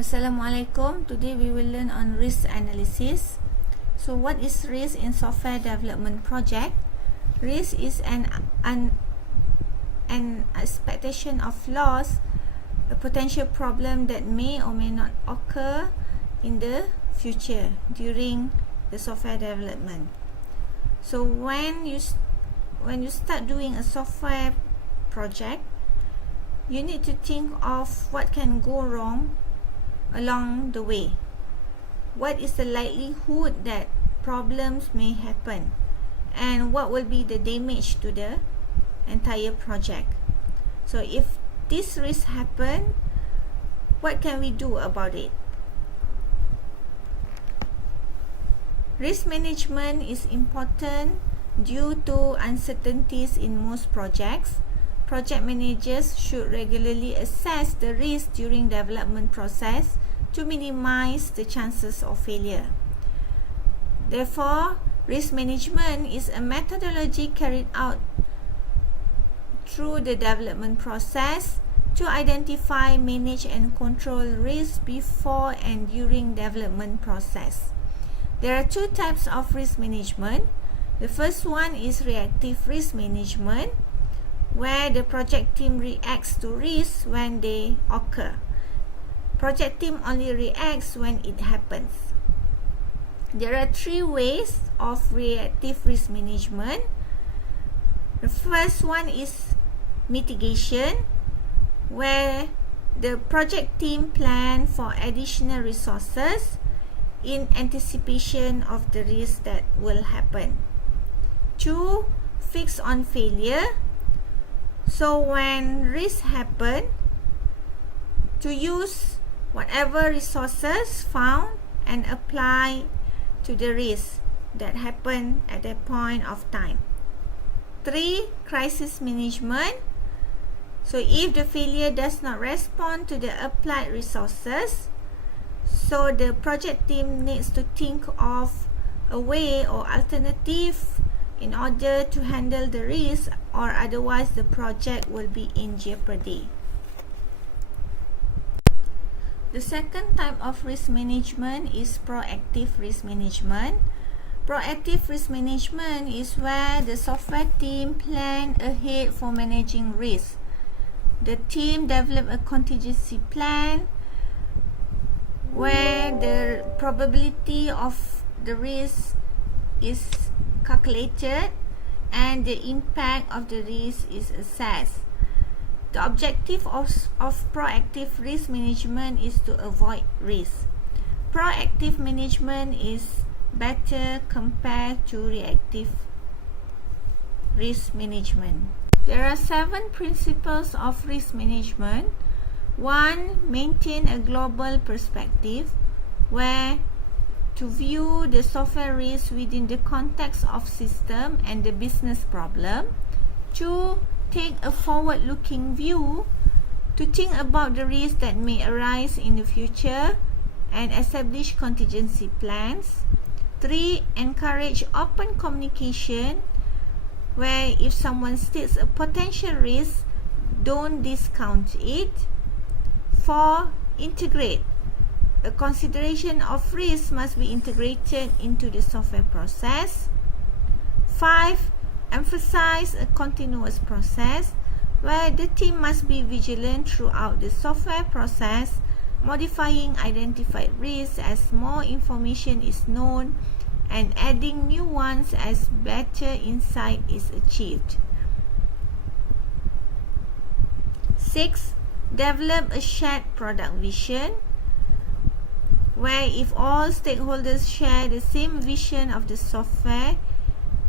Assalamualaikum. Today we will learn on risk analysis. So what is risk in software development project? Risk is an expectation of loss, a potential problem that may or may not occur in the future during the software development. So when you start doing a software project, you need to think of what can go wrong along the way. What is the likelihood that problems may happen, and what will be the damage to the entire project? So if this risk happen, what can we do about it? Risk management is important due to uncertainties in most projects. Project managers should regularly assess the risk during development process to minimize the chances of failure. Therefore, risk management is a methodology carried out through the development process to identify, manage and control risks before and during development process. There are two types of risk management. The first one is reactive risk management, where the project team reacts to risks when they occur. Project team only reacts when it happens. There are three ways of reactive risk management. The first one is mitigation, where the project team plan for additional resources in anticipation of the risk that will happen. 2. Fix on failure. So when risks happen, to use whatever resources found and apply to the risk that happened at that point of time. 3. Crisis management. So if the failure does not respond to the applied resources, so the project team needs to think of a way or alternative in order to handle the risk, or otherwise the project will be in jeopardy. The second type of risk management is proactive risk management. Proactive risk management is where the software team plan ahead for managing risk. The team develop a contingency plan where the probability of the risk is calculated and the impact of the risk is assessed. The objective of proactive risk management is to avoid risk. Proactive management is better compared to reactive risk management. There are 7 principles of risk management. 1. Maintain a global perspective, where to view the software risk within the context of system and the business problem. 2. Take a forward-looking view to think about the risks that may arise in the future and establish contingency plans. 3. Encourage open communication, where if someone states a potential risk, don't discount it. 4. Integrate. A consideration of risk must be integrated into the software process. 5. Emphasize a continuous process, where the team must be vigilant throughout the software process, modifying identified risks as more information is known and adding new ones as better insight is achieved. 6. Develop a shared product vision, where if all stakeholders share the same vision of the software,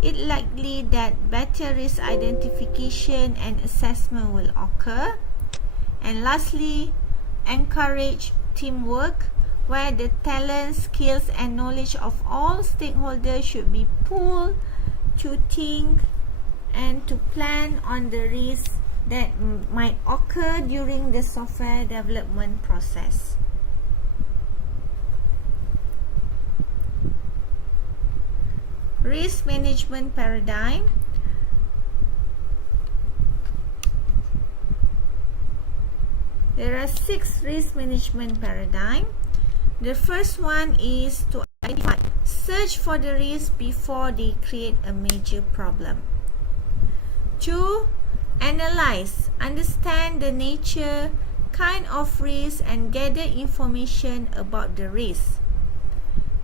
it's likely that better risk identification and assessment will occur. And lastly, encourage teamwork, where the talent, skills and knowledge of all stakeholders should be pooled to think and to plan on the risks that might occur during the software development process. Risk management paradigm. There are 6 risk management paradigm. The first one is to identify, search for the risk before they create a major problem. 2. Analyze, understand the nature, kind of risk and gather information about the risk.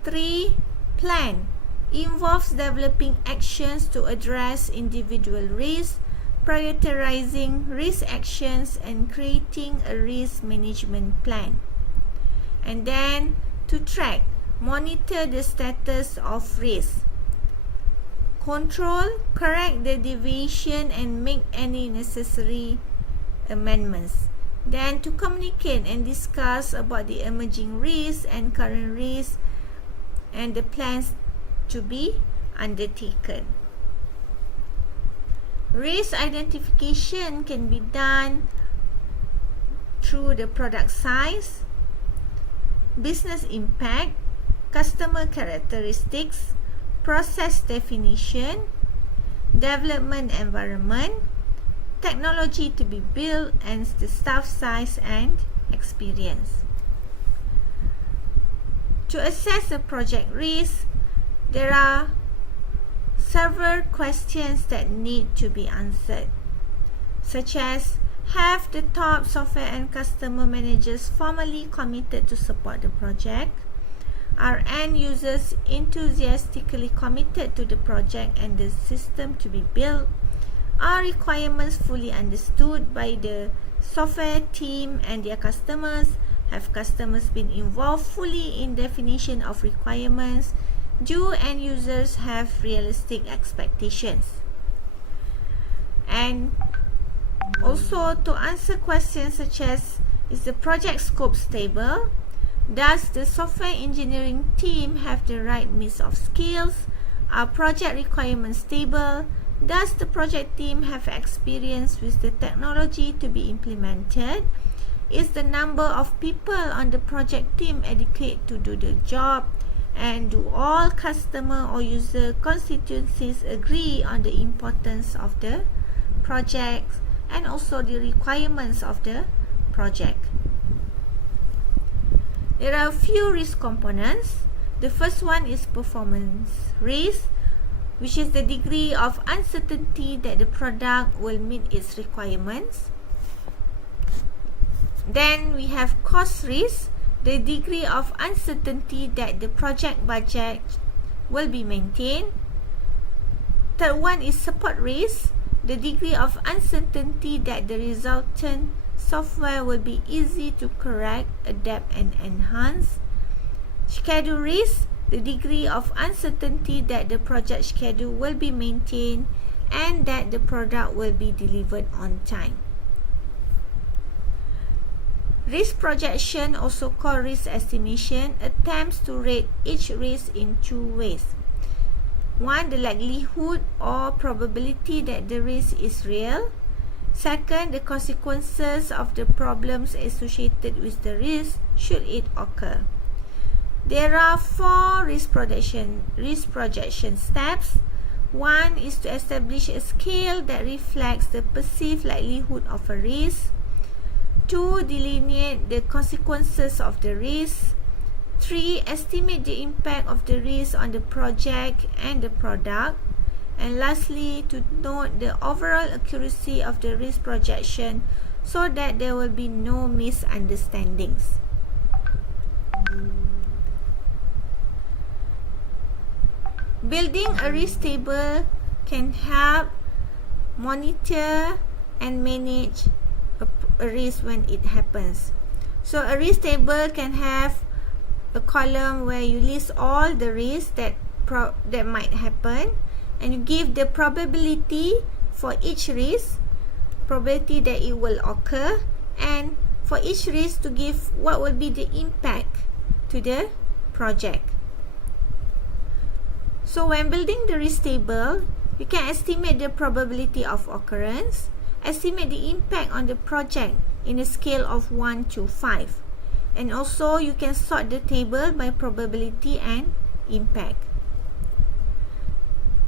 3. Plan, involves developing actions to address individual risks, prioritizing risk actions and creating a risk management plan. And then to track, monitor the status of risk. Control, correct the deviation and make any necessary amendments. Then to communicate and discuss about the emerging risks and current risks and the plans to be undertaken. Risk identification can be done through the product size, business impact, customer characteristics, process definition, development environment, technology to be built, and the staff size and experience. To assess the project risk, there are several questions that need to be answered, such as, have the top software and customer managers formally committed to support the project? Are end users enthusiastically committed to the project and the system to be built? Are requirements fully understood by the software team and their customers? Have customers been involved fully in definition of requirements? Do end users have realistic expectations? And also to answer questions such as, is the project scope stable? Does the software engineering team have the right mix of skills? Are project requirements stable? Does the project team have experience with the technology to be implemented? Is the number of people on the project team adequate to do the job? And do all customer or user constituencies agree on the importance of the project and also the requirements of the project? There are a few risk components. The first one is performance risk, which is the degree of uncertainty that the product will meet its requirements. Then we have cost risk, the degree of uncertainty that the project budget will be maintained. Third one is support risk, the degree of uncertainty that the resultant software will be easy to correct, adapt and enhance. Schedule risk, the degree of uncertainty that the project schedule will be maintained and that the product will be delivered on time. Risk projection, also called risk estimation, attempts to rate each risk in 2 ways. 1. The likelihood or probability that the risk is real. 2. The consequences of the problems associated with the risk should it occur. There are 4 risk projection steps. 1 is to establish a scale that reflects the perceived likelihood of a risk. 2. Delineate the consequences of the risk. 3. Estimate the impact of the risk on the project and the product. And lastly, to note the overall accuracy of the risk projection so that there will be no misunderstandings. Building a risk table can help monitor and manage a risk when it happens. So a risk table can have a column where you list all the risks that might happen, and you give the probability for each risk, probability that it will occur, and for each risk to give what will be the impact to the project. So when building the risk table, you can estimate the probability of occurrence, estimate the impact on the project in a scale of 1 to 5. And also you can sort the table by probability and impact.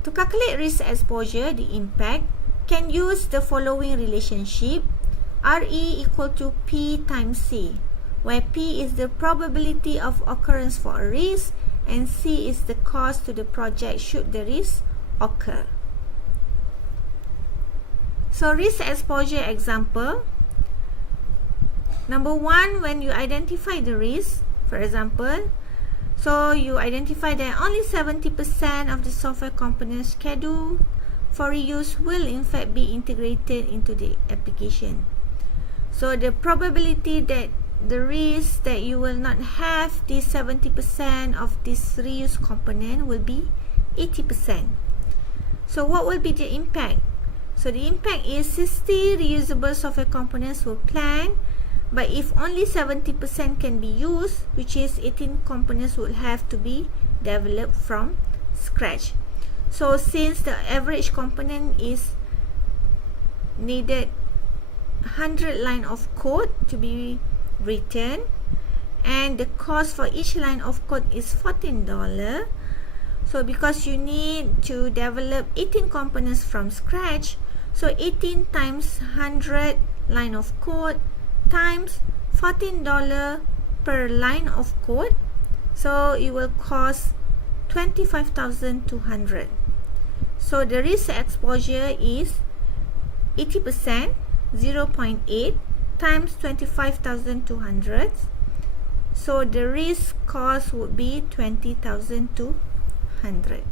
To calculate risk exposure, the impact, can use the following relationship. RE equal to P times C, where P is the probability of occurrence for a risk and C is the cost to the project should the risk occur. So risk exposure example. Number 1, when you identify the risk, for example, so you identify that only 70% of the software components scheduled for reuse will in fact be integrated into the application. So the probability that the risk that you will not have this 70% of this reuse component will be 80%. So what will be the impact? So the impact is 60 reusable software components were planned, but if only 70% can be used, which is 18 components will have to be developed from scratch. So since the average component is needed 100 line of code to be written, and the cost for each line of code is $14. So because you need to develop 18 components from scratch, so 18 times 100 line of code times $14 per line of code, so it will cost 25,200. So the risk exposure is 80%, 0.8 times 25,200. So the risk cost would be 20,200.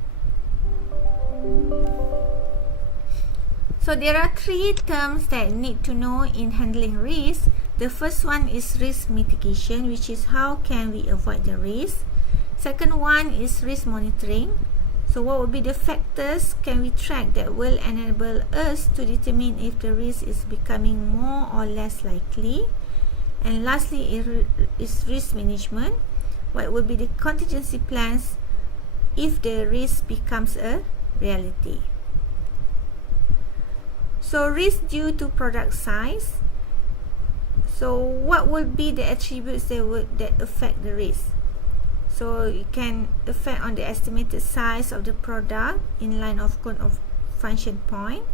So there are 3 terms that you need to know in handling risk. The first one is risk mitigation, which is how can we avoid the risk. Second one is risk monitoring. So what will be the factors can we track that will enable us to determine if the risk is becoming more or less likely. And lastly is risk management. What will be the contingency plans if the risk becomes a reality. So risk due to product size. So what will be the attributes that affect the risk? So it can affect on the estimated size of the product in line of code of function point,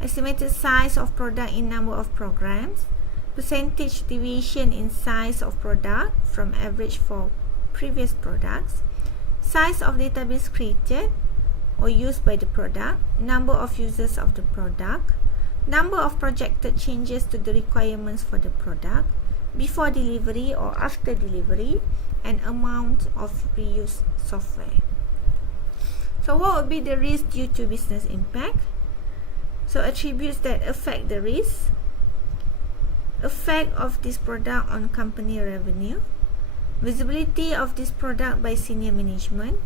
estimated size of product in number of programs, percentage deviation in size of product from average for previous products, size of database created or used by the product, number of users of the product, number of projected changes to the requirements for the product before delivery or after delivery, and amount of reused software. So what would be the risk due to business impact? So attributes that affect the risk, effect of this product on company revenue, visibility of this product by senior management,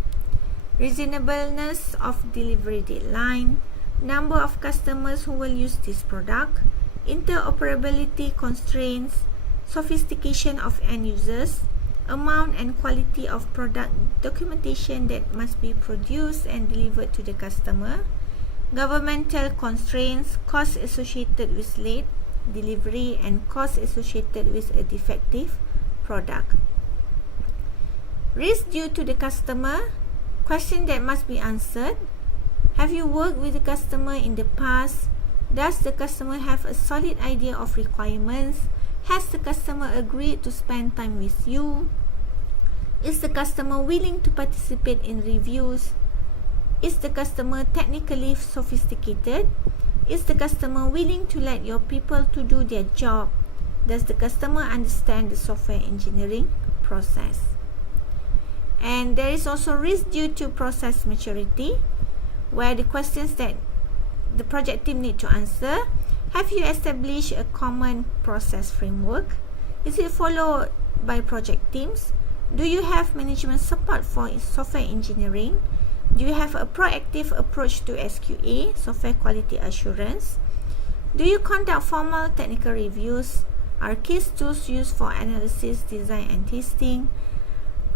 reasonableness of delivery deadline, number of customers who will use this product, interoperability constraints, sophistication of end users, amount and quality of product documentation that must be produced and delivered to the customer, governmental constraints, costs associated with late delivery, and costs associated with a defective product. Risk due to the customer, question that must be answered. Have you worked with the customer in the past? Does the customer have a solid idea of requirements? Has the customer agreed to spend time with you? Is the customer willing to participate in reviews? Is the customer technically sophisticated? Is the customer willing to let your people to do their job? Does the customer understand the software engineering process? And there is also risk due to process maturity, where the questions that the project team need to answer. Have you established a common process framework? Is it followed by project teams? Do you have management support for software engineering? Do you have a proactive approach to SQA, software quality assurance? Do you conduct formal technical reviews? Are case tools used for analysis, design, and testing?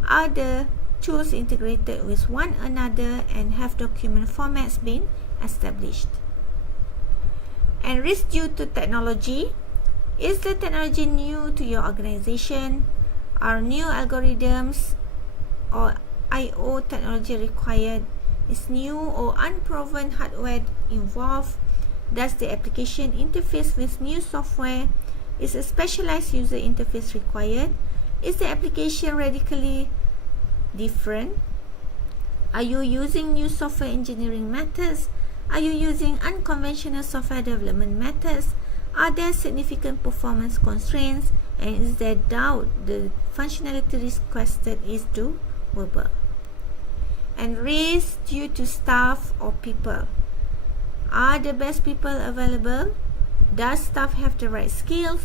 Are the tools integrated with one another, and have document formats been established? And risk due to technology. Is the technology new to your organization? Are new algorithms or I/O technology required? Is new or unproven hardware involved? Does the application interface with new software? Is a specialized user interface required? Is the application radically different? Are you using new software engineering methods? Are you using unconventional software development methods? Are there significant performance constraints? And is there doubt the functionality requested is doable? And risk due to staff or people. Are the best people available? Does staff have the right skills?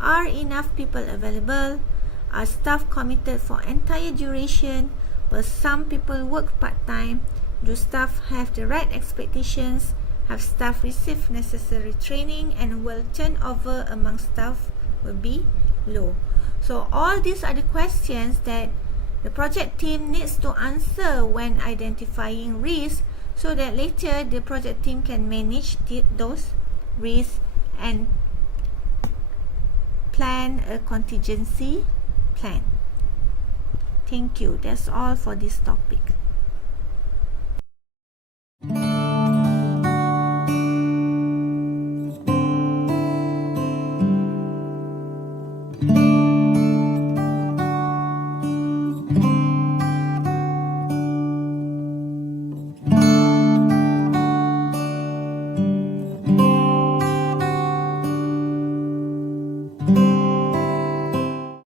Are enough people available? Are staff committed for entire duration? Will some people work part-time? Do staff have the right expectations? Have staff received necessary training? And will turnover among staff will be low? So all these are the questions that the project team needs to answer when identifying risks, so that later the project team can manage those risks and plan a contingency plan. Thank you. That's all for this topic.